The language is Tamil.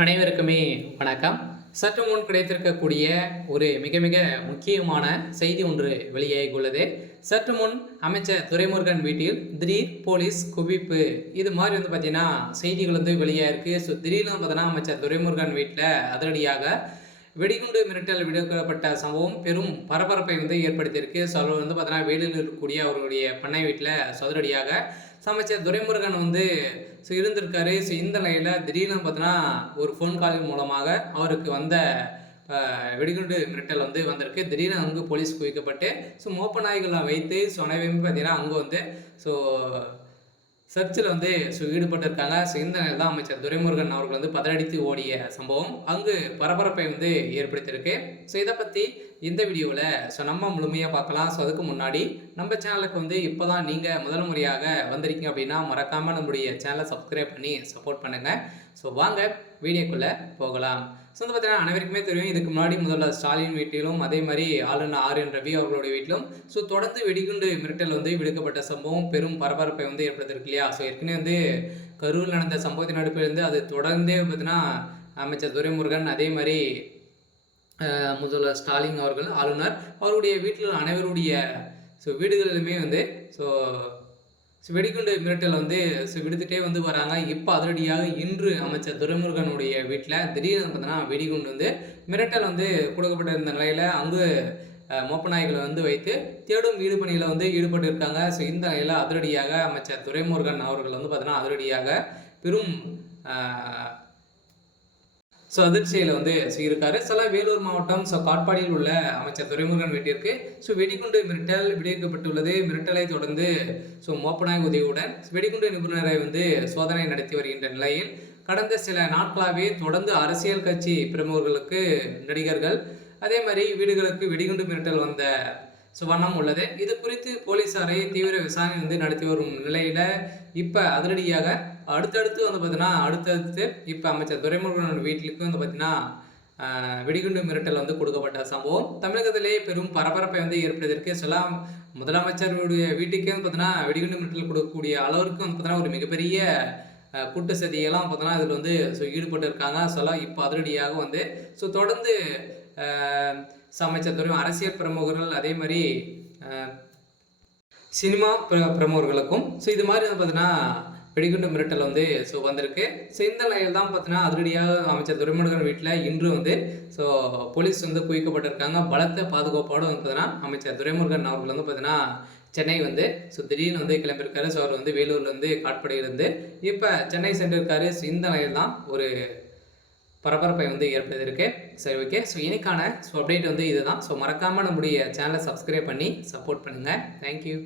அனைவருக்குமே வணக்கம். சற்று முன் கிடைத்திருக்கக்கூடிய ஒரு மிக மிக முக்கியமான செய்தி ஒன்று வெளியாகியுள்ளது. சற்று முன் அமைச்சர் துரைமுருகன் வீட்டில் திடீர் போலீஸ் குவிப்பு, இது மாதிரி பார்த்தீங்கன்னா செய்திகள் வெளியாயிருக்கு. ஸோ திடீர்னு பார்த்தீங்கன்னா அமைச்சர் துரைமுருகன் வீட்டில் அதிரடியாக வெடிகுண்டு மிரட்டல் விடுக்கப்பட்ட சம்பவம் பெரும் பரபரப்பை ஏற்படுத்தியிருக்கு. ஸோ அவர் பார்த்தீங்கன்னா வேலூரில் இருக்கக்கூடிய அவருடைய பண்ணை வீட்டில் சதுரடியாக அமைச்சர் துரைமுருகன் ஸோ இருந்திருக்காரு. ஸோ இந்த நிலையில் திடீர்னு பார்த்தீங்கன்னா ஒரு ஃபோன் கால் மூலமாக அவருக்கு வந்த வெடிகுண்டு மிரட்டல் வந்திருக்கு. திடீர்னு அங்கு போலீஸ் குவிக்கப்பட்டு ஸோ மோப்ப நாய்களை வைத்து ஸோ அனைவருமே பார்த்தீங்கன்னா அங்கே ஸோ சர்ச்சில் ஸோ ஈடுபட்டிருக்காங்க. ஸோ இந்த நிலையில் தான் அமைச்சர் துரைமுருகன் அவர்கள் பதறடித்து ஓடிய சம்பவம் அங்கு பரபரப்பை ஏற்படுத்தியிருக்கு. ஸோ இதை பற்றி இந்த வீடியோவில் ஸோ நம்ம முழுமையாக பார்க்கலாம். ஸோ அதுக்கு முன்னாடி நம்ம சேனலுக்கு இப்போ தான் நீங்கள் முதல் முறையாக வந்திருக்கீங்க அப்படின்னா மறக்காமல் நம்முடைய சேனலை சப்ஸ்கிரைப் பண்ணி சப்போர்ட் பண்ணுங்கள். ஸோ வாங்க வீடியோக்குள்ளே போகலாம். ஸோ பார்த்தீங்கன்னா அனைவருக்குமே தெரியும், இதுக்கு முன்னாடி முதல்ல ஸ்டாலின் வீட்டிலும் அதே மாதிரி ஆளுநர் ஆர்.என். ரவி அவர்களுடைய வீட்டிலும் ஸோ தொடர்ந்து வெடிகுண்டு மிரட்டல் விடுக்கப்பட்ட சம்பவம் பெரும் பரபரப்பை ஏற்படுத்திருக்கு இல்லையா. ஸோ ஏற்கனவே கரூரில் நடந்த சம்பவத்தின் அடிப்படையில் அது தொடர்ந்தே பார்த்தீங்கன்னா அமைச்சர் துரைமுருகன் அதே மாதிரி முதல்வர் ஸ்டாலின் அவர்கள் ஆளுநர் அவருடைய வீட்டில் அனைவருடைய ஸோ வீடுகளிலுமே ஸோ வெடிகுண்டு மிரட்டல் ஸோ விடுத்துட்டே வராங்க. இப்போ அதிரடியாக இன்று அமைச்சர் துரைமுருகனுடைய வீட்டில் திடீர்னு பார்த்தீங்கன்னா வெடிகுண்டு மிரட்டல் கொடுக்கப்பட்டிருந்த நிலையில் அங்கு மோப்ப நாய்களை வைத்து தேடும் ஈடுபணியில் ஈடுபட்டு இருக்காங்க. ஸோ இந்த நிலையில் அதிரடியாக அமைச்சர் துரைமுருகன் அவர்கள் பார்த்தீங்கன்னா அதிரடியாக பெரும் ஸோ அதிர்ச்சியில் இருக்காரு. சில வேலூர் மாவட்டம் ஸோ காட்பாடியில் உள்ள அமைச்சர் துரைமுருகன் வீட்டிற்கு ஸோ வெடிகுண்டு மிரட்டல் விடுவிக்கப்பட்டுள்ளது. மிரட்டலை தொடர்ந்து ஸோ மோப்பநாய் உதவியுடன் வெடிகுண்டு நிபுணரை சோதனை நடத்தி வருகின்ற நிலையில் கடந்த சில நாட்களாகவே தொடர்ந்து அரசியல் கட்சி பிரமுகர்களுக்கு நடிகர்கள் அதே மாதிரி வீடுகளுக்கு வெடிகுண்டு மிரட்டல் வந்த வண்ணம் உள்ளது. இது குறித்து போலீசாரை தீவிர விசாரணை நடத்தி வரும் நிலையில் இப்போ அதிரடியாக அடுத்தடுத்து பார்த்தீங்கன்னா இப்போ அமைச்சர் துரைமுருகன் வீட்டிற்கு பார்த்தீங்கன்னா வெடிகுண்டு மிரட்டல் கொடுக்கப்பட்ட சம்பவம் தமிழகத்திலே பெரும் பரபரப்பை ஏற்படுத்தியிருக்கு. சில முதலமைச்சருடைய வீட்டுக்கே பார்த்தீங்கன்னா வெடிகுண்டு மிரட்டல் கொடுக்கக்கூடிய அளவிற்கு பார்த்தீங்கன்னா ஒரு மிகப்பெரிய கூட்டு சதியெல்லாம் பார்த்தீங்கன்னா இதில் ஸோ ஈடுபட்டு இருக்காங்க. சொல்லலாம் இப்போ அதிரடியாக ஸோ தொடர்ந்து அமைச்சர் துறை அரசியல் பிரமுகர்கள் அதே மாதிரி சினிமா பிரமுகர்களுக்கும் ஸோ இது மாதிரி பார்த்தீங்கன்னா வெடிகுண்டு மிரட்டல் ஸோ வந்திருக்கு. ஸோ இந்த நிலையில் தான் பார்த்தீங்கன்னா அதிரடியாக அமைச்சர் துரைமுருகன் வீட்டில் இன்று ஸோ போலீஸ் குவிக்கப்பட்டிருக்காங்க. பலத்த பாதுகாப்போடு பார்த்தீங்கன்னா அமைச்சர் துரைமுருகன் அவர்கள் பார்த்தீங்கன்னா சென்னை ஸோ திடீர்னு கிளம்பியிருக்காரு. ஸோ அவர் வேலூர்லேருந்து காட்பாடியிலேருந்து இப்போ சென்னை சென்றிருக்காரு. ஸோ இந்த நிலையில் தான் ஒரு பரபரப்பை ஏற்படுத்தியிருக்கு. சரி, ஓகே. ஸோ இன்னைக்கான ஸோ அப்டேட் இதுதான். ஸோ மறக்காமல் நம்முடைய சேனலை சப்ஸ்கிரைப் பண்ணி சப்போர்ட் பண்ணுங்கள். தேங்க்யூ.